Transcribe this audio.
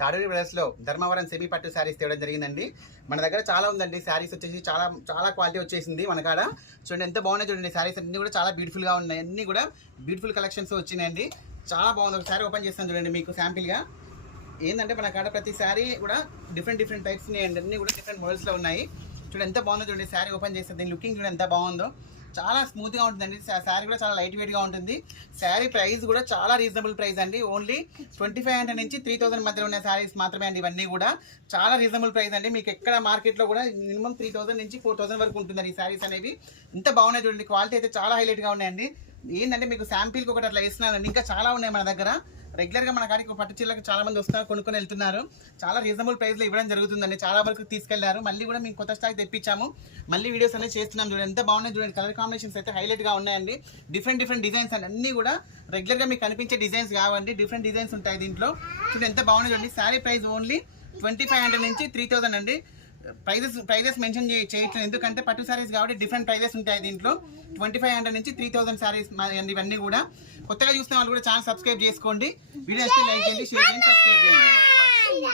Taduri బ్రదర్స్లో Dharmavaram semi పట్టు శారీస్ తేవడం జరిగిందండి. మన దగ్గర చాలా ఉందండి. శారీస్ వచ్చేసి చాలా చాలా క్వాలిటీ వచ్చేసింది మన కాడ. చూడండి ఎంత బాగున్నాయి చూడండి. శారీస్ అన్నీ కూడా చాలా బ్యూటిఫుల్గా ఉన్నాయి. అన్నీ కూడా బ్యూటిఫుల్ కలెక్షన్స్ వచ్చినాయండి. చాలా బాగుంది. ఒక శారీ ఓపెన్ చేస్తాను చూడండి మీకు శాంపిల్గా. ఏంటంటే మన కాడ ప్రతి శారీ కూడా డిఫరెంట్ టైప్స్ ఉన్నాయండి. అన్నీ కూడా డిఫరెంట్ మోడల్స్లో ఉన్నాయి. చూడండి ఎంత బాగుందో చూడండి. శారీ ఓపెన్ చేస్తే దీని లుకింగ్ చూడండి ఎంత బాగుందో. చాలా స్మూత్గా ఉంటుందండి. శారీ కూడా చాలా లైట్ వెయిట్గా ఉంటుంది. శారీ ప్రైస్ కూడా చాలా రీజనబుల్ ప్రైస్ అండి. ఓన్లీ 2500 నుంచి 3000 మధ్యలో ఉన్న శారీస్ మాత్రమే అండి. ఇవన్నీ కూడా చాలా రీజనబుల్ ప్రైస్ అండి. మీకు ఎక్కడ మార్కెట్లో కూడా మినిమం 3000 నుంచి 4000 వరకు ఉంటుందండి ఈ శారీస్ అనేవి. ఇంత బాగున్నాయి చూడండి. క్వాలిటీ అయితే చాలా హైలైట్గా ఉన్నాయండి. ఏంటంటే మీకు శాంపిల్కి ఒకటి అట్లా ఇస్తున్నానండి. ఇంకా చాలా ఉన్నాయి మన దగ్గర. రెగ్యులర్గా మన కాడికి పట్టు చీరలకు చాలా మంది వస్తారు, కొనుక్కొని వెళ్తున్నారు. చాలా రీజనబుల్ ప్రైస్లో ఇవ్వడం జరుగుతుందండి. చాలా వరకు తీసుకెళ్లారు. మళ్ళీ కూడా మేము కొత్త స్టాక్ తెప్పించాము. మళ్ళీ వీడియోస్ అనేది చేస్తున్నాం చూడండి. ఎంత బాగున్నాయి చూడండి. కలర్ కాంబినేషన్స్ అయితే హైలైట్గా ఉన్నాయండి. డిఫరెంట్ డిజైన్స్ అండి. అన్నీ కూడా రెగ్యులర్గా మీకు కనిపించే డిజైన్స్ కావండి. డిఫరెంట్ డిజైన్స్ ఉంటాయి దీంట్లో. చూడండి ఎంత బాగున్నాయి చూడండి. శారీ ప్రైస్ ఓన్లీ 2500 నుంచి 3000 అండి. ప్రైజెస్ మెన్షన్ చేయట్లేదు, ఎందుకంటే పట్టు శారీస్ కాబట్టి డిఫరెంట్ ప్రైజెస్ ఉంటాయి దీంట్లో. 2500 నుంచి 3000 శారీస్ ఇవన్నీ కూడా. కొత్తగా చూసిన వాళ్ళు కూడా ఛానల్ సబ్స్క్రైబ్ చేసుకోండి. వీడియోస్ లైక్ చేయండి, షేర్ చేయండి, సబ్స్క్రైబ్ చేయండి.